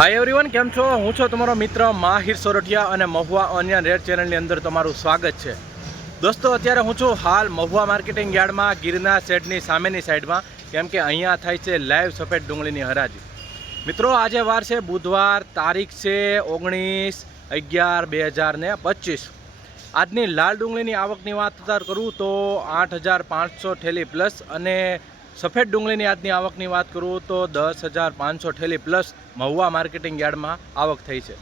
Hi everyone કેમ છો? હું છું તમારો મિત્ર માહિર સોરઠિયા અને મહુવા ઓનિયન રેડ ચેનલની અંદર તમારું સ્વાગત છે. દોસ્તો, અત્યારે હું છું હાલ મહુવા માર્કેટિંગ યાર્ડમાં ગિરના શેડની સામેની સાઈડમાં, કેમ કે અહીંયા થાય છે લાઈવ સફેદ ડુંગળીની હરાજી. મિત્રો, આજે વાર છે બુધવાર, તારીખ છે ઓગણીસ અગિયાર બે હજાર ને પચીસ. આજની લાલ ડુંગળીની આવકની વાત કરું તો આઠ હજાર પાંચસો ઠેલી પ્લસ અને સફેદ ડુંગળીની આજની આવકની વાત કરું તો દસ હજાર પાંચસો ઠેલી પ્લસ મહુવા માર્કેટિંગ યાર્ડમાં આવક થઈ છે.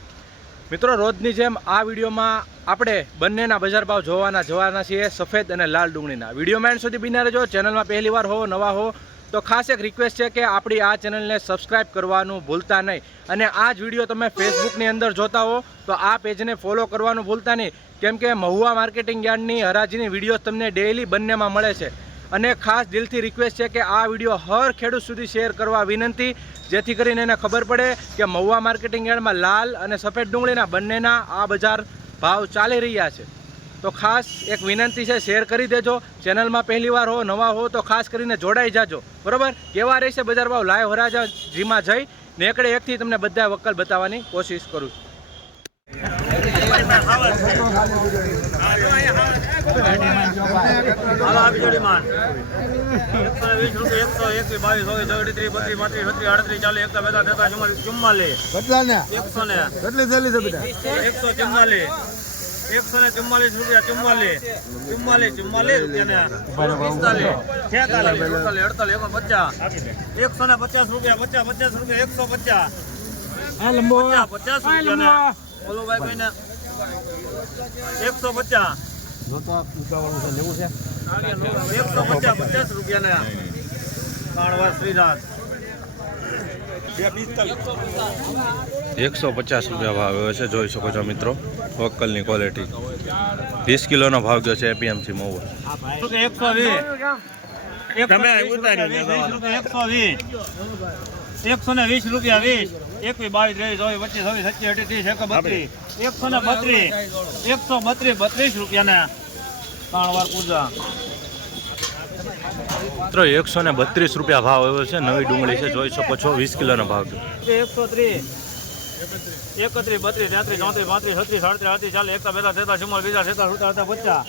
મિત્રો, રોજની જેમ આ વિડીયોમાં આપણે બંનેના બજાર ભાવ જોવાના જવાના છીએ, સફેદ અને લાલ ડુંગળીના. વિડીયોમાં એન્ડ સુધી બિના રહેજો, ચેનલમાં પહેલી વાર હો, નવા હો, તો ખાસ એક રિક્વેસ્ટ છે કે આપણી આ ચેનલને સબસ્ક્રાઇબ કરવાનું ભૂલતા નહીં. અને આ જ વીડિયો તમે ફેસબુકની અંદર જોતા હો, તો આ પેજને ફોલો કરવાનું ભૂલતા નહીં. કેમ કે મહુવા માર્કેટિંગ યાર્ડની હરાજીની વીડિયો તમને ડેઇલી બંનેમાં મળે છે. અને ખાસ દિલથી રિક્વેસ્ટ છે કે આ વીડિયો હર ખેડૂત સુધી શેર કરવા વિનંતી, જેથી કરીને એને ખબર પડે કે મહુવા માર્કેટિંગ યાર્ડમાં લાલ અને સફેદ ડુંગળીના બંનેના આ બજાર ભાવ ચાલી રહ્યા છે. તો ખાસ એક વિનંતી છે શેર કરી દેજો. ચેનલમાં પહેલી વાર હો, નવા હો, તો ખાસ કરીને જોડાઈ જાજો. બરોબર? કેવા રહેશે બજાર ભાવ? લાઈવ હરાજા, જીમાં જઈ. નેકડે એકથી તમને બધા વકલ બતાવવાની કોશિશ કરું છું. એકસો ને ચુમ્માલીસ રૂપિયા ચુમ્માલીસ ચુમ્માલીસ ચુમ્માલીસ રૂપિયા એકસો પચાસ ને. પચાસ રૂપિયા પચાસ પચાસ રૂપિયા એકસો પચાસ પચાસ રૂપિયા ને ઓલું ભાઈ એકસો પચાસ. એકસો પચાસ રૂપિયા ને શ્રીનાથ. એકસો પચાસ રૂપિયા ભાવ એવો છે જોઈ શકો છો મિત્રો વક્કલની ક્વોલિટી વીસ કિલોનો ભાવ ગયો છે એપીએમસી મોવર એકસો વીસ? એકસો વીસ એકસો ને વીસ રૂપિયા વીસ. એકવીસ બાવીસ ત્રેવીસ ચોવીસ પચીસ છવ્વીસ સત્યાવીસ અઠ્યાવીસ એકસો બત્રીસ. એકસો ને બત્રીસ. એકસો બત્રીસ બત્રીસ રૂપિયા ને ત્રણ વાર પૂજા. મિત્રો એકસો ને બત્રીસ રૂપિયા ભાવ આવ્યો છે. નવી ડુંગળી છે જોઈ શકો છો વીસ કિલોનો ભાવ એકસો ત્રીસ એકત્રીસ બત્રીસ તેત્રીસ ચોત્રીસ પાંત્રીસ છત્રીસ સાડત્રીસ અડત્રીસ ચાલીસ એકસો બેતા તેતા ચુમ્માલીસ બીજા છેતા સુતા હતા પચાસ.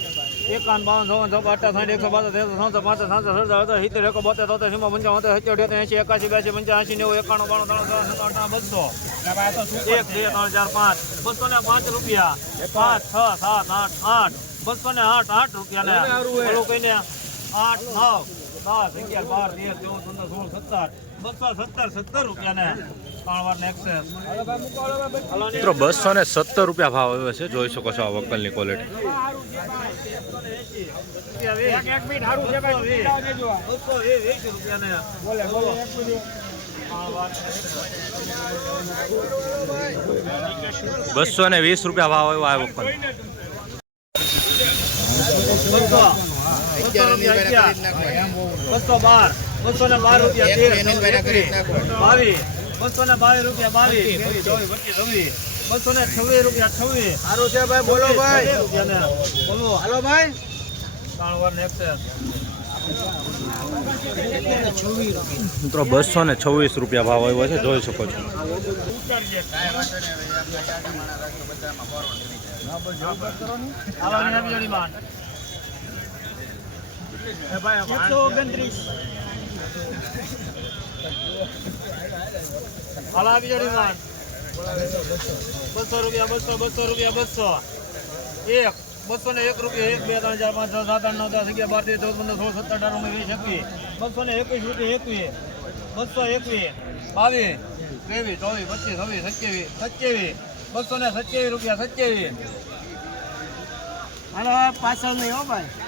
એકાવન બાવન ચોવન ચોપન અઠા સાઠ એકસો બાર તેરસો ચોસો પાંચ સાત સડતા હતા સિત્તેર એકો બોતેર તોતેર સીમા પંચાવન સત્યો અઠ્યોતેર એસી એકાસી બ્યાસી પંચ્યાસી નેવું એકાણું બાણું ત્રણ ત્રણ અઠા બસો. એક બે ત્રણ ચાર પાંચ. બસો ને પાંચ રૂપિયા. પાંચ છ સાત આઠ આઠ. બસો ને આઠ આઠ રૂપિયા ને કહીને આઠ નવ દસ અગિયાર બાર તેર ચૌદ પંદર સોળ સત્તર. બસો સત્તર સત્તર રૂપિયા ને ત્રણ વાર ને એક્સેસ મિત્રો બસો. ને સત્તર રૂપિયા ભાવ આવ્યો છે. જોઈ શકો છો આ વકલની ક્વોલિટી બસો ને વીસ રૂપિયા ભાવ આવ્યો આ વકલ બસો બાર બસો ને બાર રૂપિયા બાવીસ બસો ને બાવીસ રૂપિયા બાવીસ બસો ને છવ્વીસ રૂપિયા છવ્વીસ સારું છે ભાઈ બોલો ભાઈ બોલો હાલો ભાઈ. મિત્રો બસો ને છવ્વીસ રૂપિયા ભાવ આવ્યો છે જોઈ શકો છો આવા ની નવી જોડી માન. હાલો આવી જોડી રૂપિયા, બસો બસો રૂપિયા, બસો. એક બસો એક રૂપિયા, એક ત્રણ, ચાર, પાંચ સાત, આઠ, નવ, દસ, અગિયાર, બાર સોળ, સત્તર, અઢાર, ઓગણીસ, વીસ, એકવીસ. એકવીસ રૂપિયા, એકવીસ. બસો એકવીસ. બાવીસ. ત્રેવીસ, ચોવીસ, પચીસ, છવ્વીસ, સત્યાવીસ સત્યાવીસ. બસો ને રૂપિયા, સત્યાવીસ. હાલો પાછળ નહીં હો ભાઈ.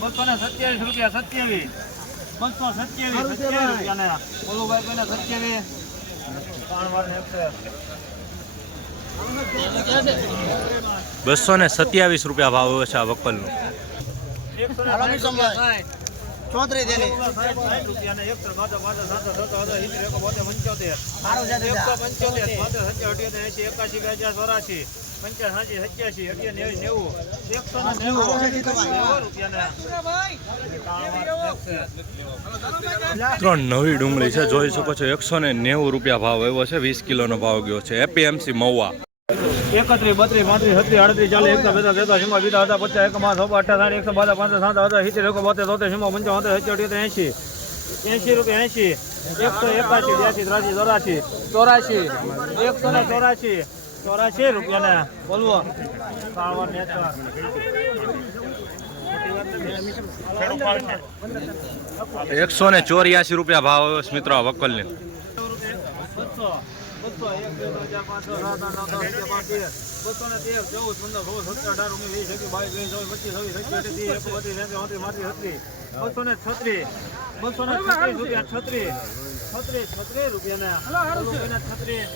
બસો ને સત્યાવીસ રૂપિયા સત્યાવીસ. બસો સત્યાવીસ સત્યાવીસ રૂપિયા ને ઓલું ભાઈ કોઈને સત્યાવીસ. બસો ને સત્યાવીસ રૂપિયા ભાવ છે આ એકસો ને સાઠ. ચોત્રીસ દેની સાઠ સાઠ રૂપિયા ને એકસો બાદ બાદ સાત સત્તર અઢાર સિત્તેર એકો બોતેર પંચોતેર સારું છે એકસો દાદા પંચોતેર પાંત્રીસ સત્તર અઠ્યોતેર એંશી એકાશી બે હજાર ચોરાશી પંચ્યાસી સત્યાસી અઠ્યા નેવું નેવું એકસો ને નેવું નેવું રૂપિયા ત્રણ નવી ડુંગળી છે, જોઈ શકો છો, એકસો ને નેવું રૂપિયા ભાવ એવો છે, વીસ કિલોનો ભાવ ગયો છે. એપીએમસી મહુવા. એકત્રીસ બત્રીસ પાંત્રીસ છત્રીસ આડત્રીસ ચાલીસ એકસો બેતા તેતા સીમા બીતા હતા પચાસ એક માં સોપા અઠા સાઠ એકસો બાદા પાંત્રીસ સાત હતા સિત્તેર એકો બોતેર તોતેર સીમા પંચાવન અઠ્યોતેર એંશી. એંશી રૂપિયા એંશી. એકસો એકાશી બ્યાસી ત્રાસી ચોરાશી. ચોરાશી. એકસો ને ચોરાશી. ચોરાશી રૂપિયા ને બોલવો. એકસો ને ચોર્યાસી રૂપિયા ભાવ આવ્યો મિત્રો આ વકલની બસો બસો એક બે ત્રણ ચાર સાત આઠ નવ દસ અગિયાર તેર બસો ને તેર ચૌદ પંદર સોળ સત્તર અઢાર ઓગણીસ વીસ એકવીસ બાવીસ ત્રેવીસ ચોવીસ પચીસ છવ્વીસ સત્યાવીસ ત્રીસ બત્રીસ ત્રેસઠ ચોત્રીસ પાંત્રીસ છત્રીસ બસો ને છત્રીસ બસો ને છત્રીસ રૂપિયા છત્રીસ છત્રીસ છત્રીસ છત્રીસ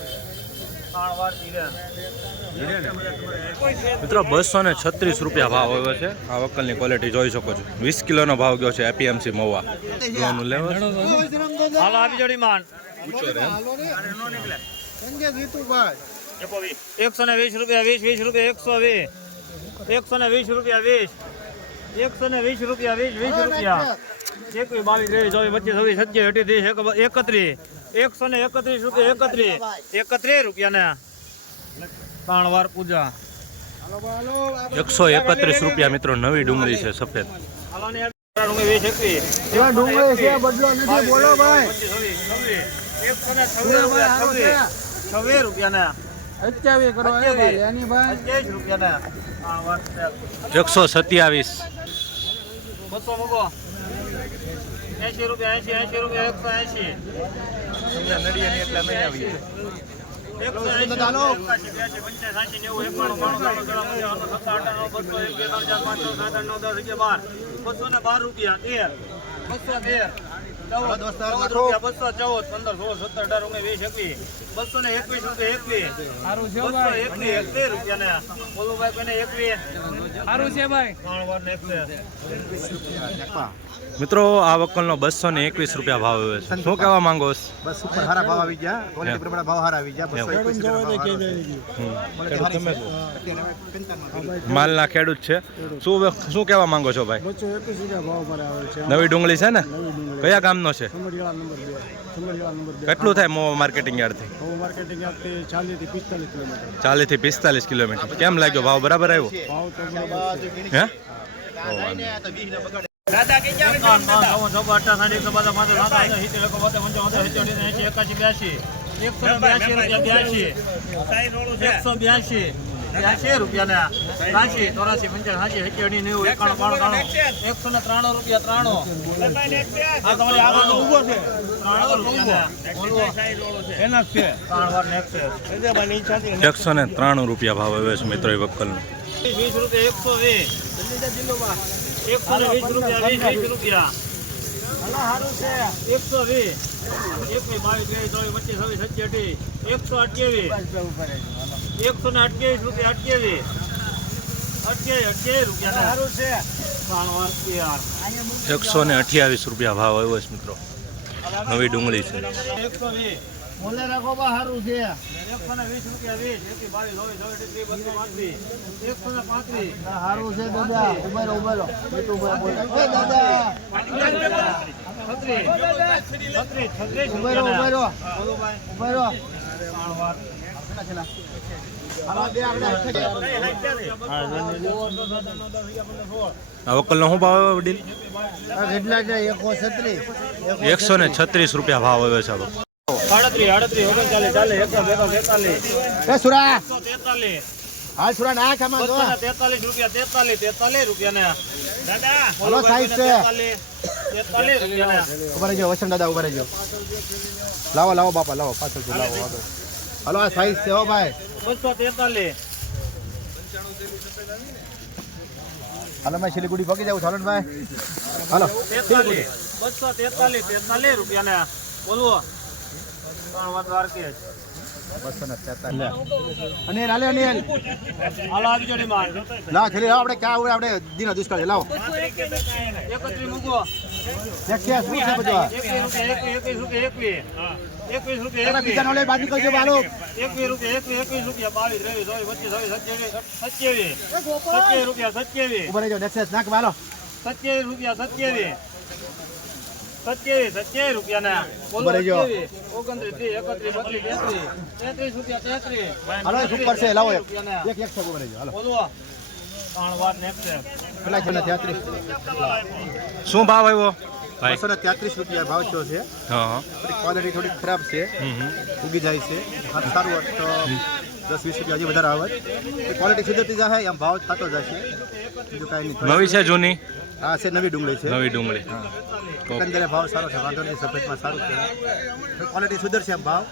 મિત્રો બસો ને છત્રીસ રૂપિયા ભાવ આવ્યો છે. આ વકલની ક્વોલિટી જોઈ શકો છો. વીસ કિલોનો ભાવ ગયો છે એપીએમસી મહુવા. લોનું લેવો? છે? હાલો આપી જોડી એકસો ને વીસ રૂપિયા વીસ વીસ રૂપિયા એકસો વીસ. એકસો ને વીસ રૂપિયા વીસ. એકસો ને વીસ રૂપિયા વીસ વીસ રૂપિયા. એકવીસ બાવીસ ત્રેવીસ ચોવીસ પચીસ છવ્વીસ સત્યાવીસ અઠ્યાવીસ ત્રીસ એકત્રીસ. એકસો ને એકત્રીસ રૂપિયા એકત્રીસ. એકત્રીસ રૂપિયા ને ત્રણ વાર પૂજા. એકસો એકત્રીસ રૂપિયા મિત્રો નવી ડુંગળી છે સફેદ. ડુંગળી વીસ એકવીસ. ડુંગળી છે બદલો નથી બોલો ભાઈ. છવ્વીસ છવ્વીસ એકસો રૂપિયા છવ્વીસ છવ્વીસ ને અત્યાવી કરો એની ભાઈ. અઠ્યાવીસ છે. એકસો સત્યાવીસ. બસો મૂકો. એસી રૂપિયા એસી એસી રૂપિયા એકસો એસી નવ, દસ, અગિયાર, બાર. બસો ને બાર રૂપિયા તેર. બસો તેર. ચૌદ રૂપિયા બસો ચૌદ પંદર સોળ સત્તર અઢાર ઓગણીસ વીસ એકવીસ. બસો ને એકવીસ રૂપિયા એકવીસ. બસો એકવીસ એકવીસ રૂપિયા ને બોલો ભાઈ કોઈને એકવીસ. સારું છે ભાઈ. ત્રણ વાર ને એકવીસ મિત્રો આ વકલનો બસો ને એકવીસ રૂપિયા ભાવ આવ્યો છે. શું કહેવા માંગો છો? બસ ઉપર સારા ભાવ આવી ગયા. ક્વોલિટી પ્રમાણે ભાવ સારા આવી ગયા. માલના ખેડૂત છે. શું શું કહેવા માંગો છો ભાઈ? બસો એકવીસ રૂપિયા ભાવ મારે આવે છે. નવી ડુંગળી છે ને? કયા ગામનો છે? કેટલું થાય મો માર્કેટિંગ યાર્ડથી? ચાલીસથી પિસ્તાલીસ કિલોમીટર. ચાલીસથી પિસ્તાલીસ કિલોમીટર. કેમ લાગ્યો? ભાવ બરાબર આવ્યો? ભાવ તો બરાબર છે. હે. એકસો બ્યાસી. બ્યાસી રૂપિયા બ્યાસી. એકસો બ્યાસી. બ્યાસી રૂપિયા ને ત્રાસી, ચોરાસી, પંચાસી, સાઠી, સિત્તેર, નેવું, એકાણું, બાણું, ત્રાણું. એકસો ને ત્રાણું રૂપિયા ત્રાણું. આ તમારી છે. એકસો. ને ત્રાણું રૂપિયા ભાવ આવે છે મિત્રો વક્કલ વકલનો વીસ રૂપિયા એકસો વીસ. એકસો ને વીસ રૂપિયા વીસ વીસ રૂપિયા. એકસો વીસ. એકવીસ બાવીસ ત્રેવીસ ચોવીસ પચીસ છવ્વીસ સત્યાવીસ. એકસો અઠ્યાવીસ. એકસો ને અઠ્યાવીસ રૂપિયા અઠ્યાવીસ. અઠ્યાવીસ અઠ્યાવીસ રૂપિયા સારું છે. ત્રણ એકસો ને અઠ્યાવીસ રૂપિયા ભાવ આવ્યો છે મિત્રો. નવી ડુંગળી છે. એકસો વીસ. બોલે રાખો બા સારું છે. એકસો ને વીસ રૂપિયા વીસ એકવીસ બાવીસ ચોવીસ ચોવીસ બસો પાંત્રીસ એકસો ને પાંત્રીસ. સારું છે દાદા ઉભેરો ઉભેરો. બેટું ઊભા બોલે. એ દાદા. ઉભેરો શું ભાવ આવ્યો વડીલ? એકો એકસો ને છત્રીસ રૂપિયા ભાવ આવ્યો છે હાલ સુરા જો. રૂપિયા રૂપિયા ને દાદા સાઈઝ છે. રૂપિયા ને ઊભા રહેજો દાદા ઊભા રહેજો. લાવો લાવો બાપા લાવો પાછળથી લાવો આગળ. હાલો આ સાઈઝ છે હો ભાઈ. બસો તેતાલીસ. હાલો મેં શિલીગુડી પગી જાવ ચાલો ભાઈ. હાલો. તેતાલીસ બસો તેતાલીસ તેતાલીસ રૂપિયા ને બોલવો ત્રણ વાર દ્વારકેશ બસો ને તેતાલીસ અનિલ હાલે અનિલ આપડે આવી જોડી માર લાવો છેલ્લી લાવો આપણે ક્યાં આપણે દીનો દુષ્કાળ લાવો. એકત્રીસ મૂકો એકવીસ શું છે એકવીસ રૂપિયા એકવીસ. એકવીસ રૂપિયા એના એકવીસ બીજાનો લઈ બાકી કરજો બાલો. એકવીસ રૂપિયા એકવીસ એકવીસ રૂપિયા બાવીસ ત્રેવીસ ચોવીસ પચીસ સત્યાવીસ સત્યાવીસ. રૂપિયા સત્યાવીસ. નાખ બાલો. સત્યાવીસ રૂપિયા સત્યાવીસ. સત્યાવીસ સત્યાવીસ રૂપિયા ના ઓગણત્રીસ એકત્રીસ બત્રીસ તેત્રીસ તેત્રીસ રૂપિયા તેત્રીસ હાલો એક ઉપર છે લાવો એક. એક એક સગો રહેજો હાલો. બોલવો ત્રણ વાર next છે. પેલા છે ને તેત્રીસ. શું ભાવ આવ્યો? બસો ને તેત્રીસ રૂપિયા ભાવ થયો છે. ક્વોલિટી થોડી ખરાબ છે. ઉગી જાય છે. સારું હોત તો દસ વીસ રૂપિયા હજી વધારે આવત. ક્વોલિટી સુધરતી જાય એમ ભાવ થતો જશે. બીજું કાંઈ નહીં. નવી છે જૂની? આ છે નવી ડુંગળી છે. નવી ડુંગળી. એકંદરે ભાવ સારો છે વાંધો નહીં સફેદમાં સારું છે. ક્વોલિટી સુધરશે એમ ભાવ.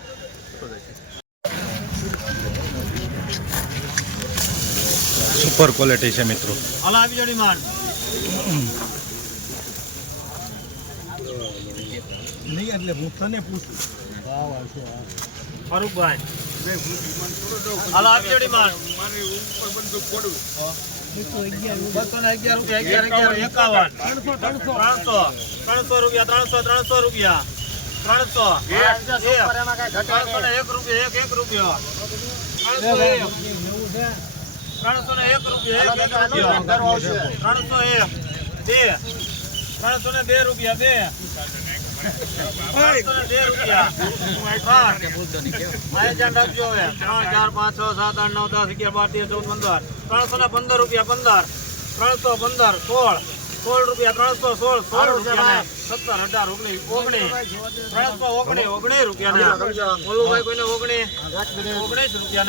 સુપર ક્વોલિટી છે મિત્રો. નહીં એટલે હું તને પૂછું. ફારૂકભાઈ. હાલો આપી જોડી માન અગિયાર રૂપિયા અગિયાર અગિયાર એકાવન ત્રણસો ત્રણસો રૂપિયા ત્રણસો ત્રણસો રૂપિયા ત્રણસો ત્રણસો ને એક રૂપિયા એક એક રૂપિયો ત્રણસો ને એક રૂપિયા એક એક રૂપિયો ત્રણસો એક ત્રણસો ને બે રૂપિયા બે. ત્રણસો ને પંદર. ત્રણસો ને પંદર રૂપિયા પંદર. ત્રણસો પંદર સોળ. સોળ રૂપિયા ત્રણસો સોળ સોળ રૂપિયા સત્તર અઢાર ઓગણીસ ઓગણીસ. ત્રણસો ઓગણીસ ઓગણીસ રૂપિયા ભાઈ. કોઈને ઓગણીસ? ઓગણીસ રૂપિયા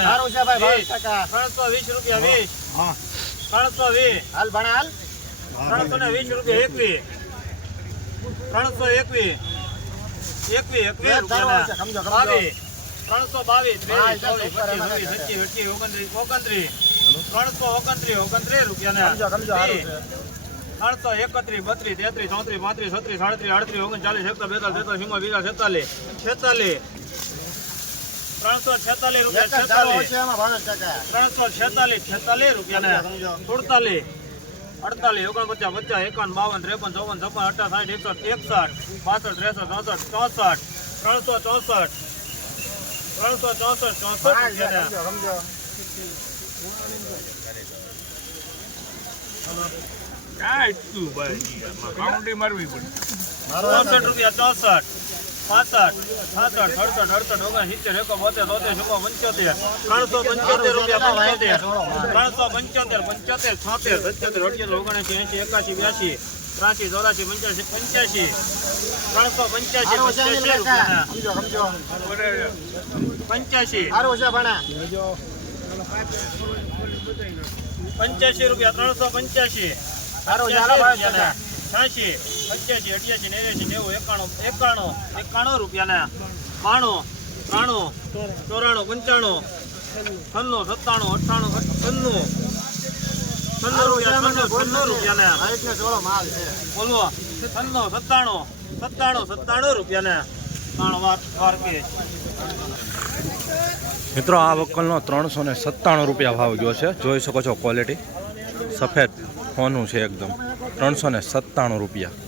ત્રણસો વીસ રૂપિયા વીસ. ત્રણસો વીસ. હાલ ભણા હાલ. ત્રણસો ને વીસ રૂપિયા એકવીસ. ત્રણસો એકવીસ એકવીસ એકવીસ બાવીસ. ત્રણસો બાવીસ ત્રેવીસ ચોવીસ પચીસ છવ્વીસ અઠ્યાવીસ ઓગણત્રીસ ઓગણત્રીસ. ત્રણસો ઓગણત્રીસ ઓગણત્રીસ રૂપિયા ત્રણસો એકત્રીસ બત્રીસ તેત્રીસ ચોત્રીસ પાંત્રીસ છત્રીસ સાડત્રીસ આડત્રીસ ઓગણચાલીસ એકતા બેતાલીસ તેતાલીસ ચુમ્માલીસ બીજા છેતાલીસ છેતાલીસ. ત્રણસો છેતાલીસ રૂપિયા છેતાલીસ. ત્રણસો છેતાલીસ છેતાલીસ રૂપિયા સુડતાલીસ. અડતાલીસ ઓગણપચાસ પચાસ એકાવન બાવન ત્રેપન ચોપન છપ્પન અઠાસ સાઠ એકસઠ એકસઠ પાસઠ ત્રેસઠ ચોસઠ ચોસઠ ત્રણસો ચોસઠ ત્રણસો ચોસઠ ચોસઠ પડે ચોસઠ રૂપિયા ચોસઠ. પાસઠ સાસઠ અડસઠ અડસઠ ઓગણસિત્તેર એકો બોતેર તોતેર પંચોતેર ત્રણસો પંચોતેર રૂપિયા પંચોતેર ત્રણસો પંચોતેર પંચોતેર છોતેર સત્યોતેર અઠ્યોતેર ઓગણસી એસી એકાસી બ્યાસી ત્રાસી ચોરાસી પંચ્યાસી પંચ્યાસી ત્રણસો પંચ્યાસી પંચ્યાસી પંચ્યાસી. રૂપિયા ત્રણસો પંચ્યાસી. છ્યાસી. પંચ્યાસી અઠ્યાસી નેવ્યાસી નેવું એકાણું એકાણું એકાણું રૂપિયાના બાણું ત્રાણું ચોરાણું પંચાણું છન્નું સત્તાણું અઠ્ઠાણું છન્નું છન્નું રૂપિયા છન્નું છન્નું રૂપિયાના. બોલવો. છન્નું સત્તાણું સત્તાણું સત્તાણું રૂપિયાના. ત્રણ વાર વાર કે. મિત્રો આ વકલનો ત્રણસો ને સત્તાણું રૂપિયા ભાવ ગયો છે. જોઈ શકો છો ક્વોલિટી સફેદ ફોનું છે એકદમ. ત્રણસો ને સત્તાણું રૂપિયા.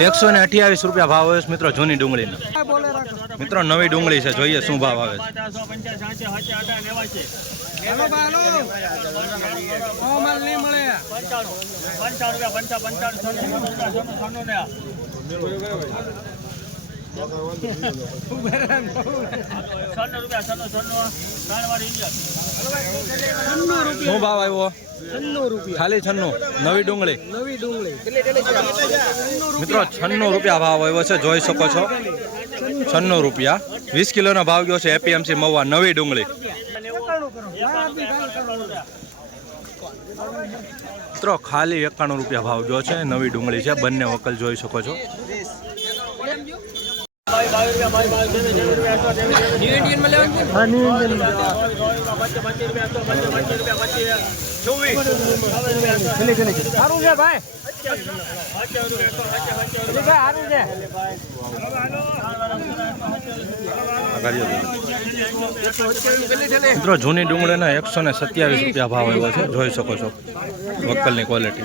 એકસો ને અઠ્યાવીસ રૂપિયા ભાવ આવે છે મિત્રો જૂની ડુંગળી મિત્રો નવી ડુંગળી છે, જોઈએ શું ભાવ આવે છે. શું ભાવ આવ્યો? ખાલી છન્નું. નવી ડુંગળી. મિત્રો, છન્નું રૂપિયા ભાવ આવ્યો છે, જોઈ શકો છો. છન્નું રૂપિયા. વીસ કિલોનો ભાવ ગયો છે એપીએમસી મવા નવી ડુંગળી. મિત્રો, ખાલી એકાણું રૂપિયા ભાવ ગયો છે, નવી ડુંગળી છે, બંને વકલ જોઈ શકો છો. મિત્રો, જૂની ડુંગળીના એકસો ને સત્યાવીસ રૂપિયા ભાવ આવ્યો છે. જોઈ શકો છો વક્કલની ક્વોલિટી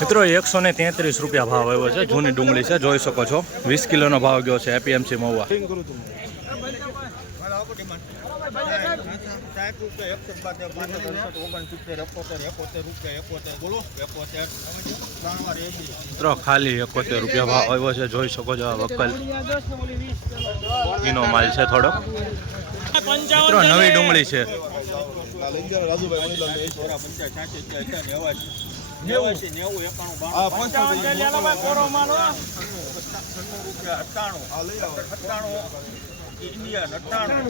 મિત્રો એકસો ને તેત્રીસ રૂપિયા ભાવ આવ્યો છે. જૂની ડુંગળી છે. જોઈ શકો છો. વીસ કિલોનો ભાવ ગયો છે એપીએમસી મહુવા. મિત્રો, ખાલી એકોતેર રૂપિયા ભાવ આવ્યો છે. જોઈ શકો છો આ વક્કલ. એનો માલ છે થોડો મિત્રો, નવી ડુંગળી છે. ચોરા પંચાયત છાસી અત્યારે નેવાસી નેવાસી નેવું. એકાણું બાણું. છન્નું રૂપિયા અઠ્ઠાણું અઠ્ઠાણું ઇન્ડિયન અઠ્ઠાણું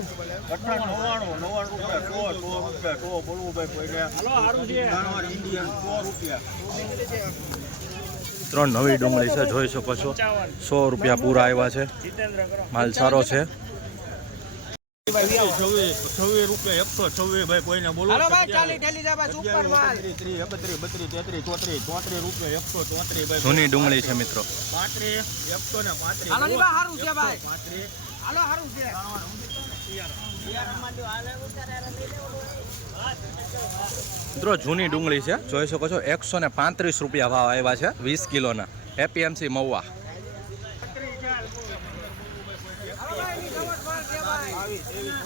અઠ્ઠાણું નવ્વાણું નવ્વાણું રૂપિયા સો સો રૂપિયા સો બોલવું ભાઈ કોઈને ત્રણ ઇન્ડિયન સો રૂપિયા. ત્રણ નવી ડુંગળી છે જોઈ શકો છો. સો રૂપિયા પૂરા આવ્યા છે. માલ સારો છે. છવ્વીસ છવ્વીસ રૂપિયા એકસો છવ્વીસ ભાઈ કોઈને બોલો ત્રીસ એકત્રીસ બત્રીસ તેત્રીસ ચોત્રીસ ચોત્રીસ રૂપિયા એકસો ચોત્રીસ ભાઈ જૂની ડુંગળી છે મિત્રો. પાંત્રીસ એકસો ને પાંત્રીસ પાંત્રીસ. મિત્રો જૂની ડુંગળી છે. જોઈ શકો છો એકસો ને પાંત્રીસ રૂપિયા ભાવ આવ્યા છે વીસ કિલોના. એપીએમસી મહુવા.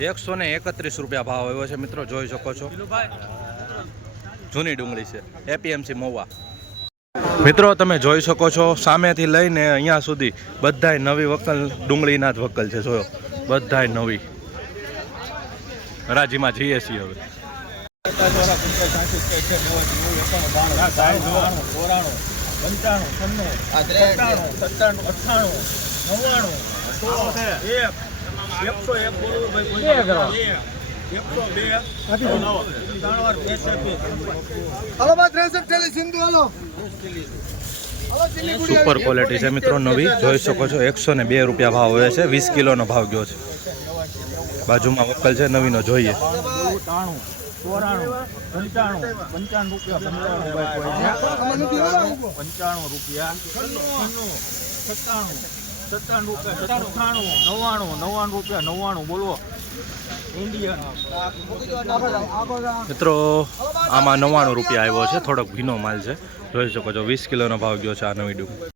એકસો ને એકત્રીસ રૂપિયા ભાવ આવ્યો છે. મિત્રો, જોઈ શકો છો. જૂની ડુંગળી છે. એપીએમસી મહુવા. મિત્રો, તમે જોઈ શકો છો, સામેથી લઈને અહીંયા સુધી બધાય નવી વકલ ડુંગળીના જ વકલ છે. જોયો? બધાય નવી. રાજીમાં જઈએ છીએ હવે. પંચાણું સત્તાણું અઠાણું નવ્વાણું એક એકસો એક સુપર ક્વોલિટી છે, મિત્રો, નવી. જોઈ શકો છો, એકસો ને બે રૂપિયા ભાવ હોય છે. વીસ કિલોનો ભાવ ગયો છે. બાજુમાં વકલ છે, નવીનો જોઈએ. પંચાણું રૂપિયા. સત્તાણું રૂપિયા સત્તાણું? નવ્વાણું નવ્વાણું રૂપિયા, નવ્વાણું, બોલો. મિત્રો, આમાં નવ્વાણું રૂપિયા આવ્યો છે, થોડોક ભીનો માલ છે. જોઈ શકો છો, વીસ કિલોનો ભાવ ગયો છે આ નવી ડુંગળી.